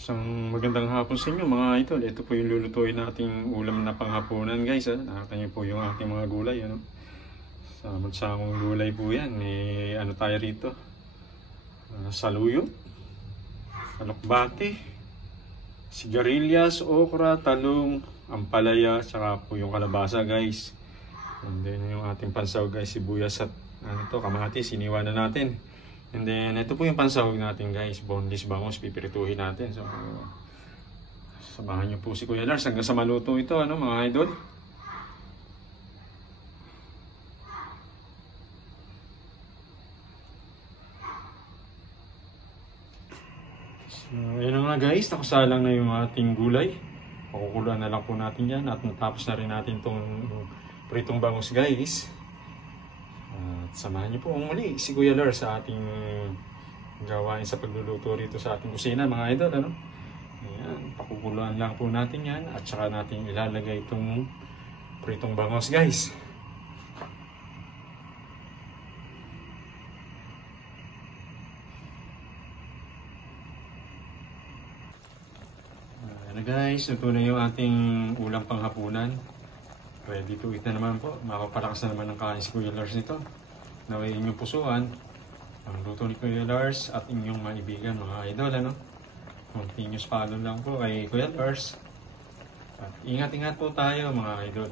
Isang magandang hapon sa inyo mga idol. Ito po yung lulutuin nating ulam na panghapunan guys. Nakita niyo po yung ating mga gulay. Samang gulay po yan. Ano tayo rito? Saluyot, alokbate, sigarilyas, okra, talong, ampalaya, saka po yung kalabasa guys. And then yung ating pansahog guys, sibuyas at kamatis, iniwan na natin. And then, ito po yung pansahog natin guys, boneless bangus, pipirituhin natin. So, samahan nyo po si Kuya Lars hanggang sa maluto ito, mga idol. So, yun na nga guys, nakasalang na yung ating gulay. Pakukuluan na lang po natin yan at natapos na rin natin itong pritong bangus guys. At samahan niyo po muli si Kuya Lars sa ating gawain sa pagluluto rito sa ating kusina mga idol. Ayan, pakukuluan lang po natin yan at saka natin ilalagay itong pritong bangus guys. Ayan guys, ito na yung ating ulam panghapunan. Ready to eat na naman po. Makapalakas na naman ng kain si Kuya Lars nito. Naway inyong pusuan ang luto ni Kuya Lars at inyong maibigan mga idol. Continuous follow lang po kay Kuya Lars. At ingat-ingat po tayo mga idol.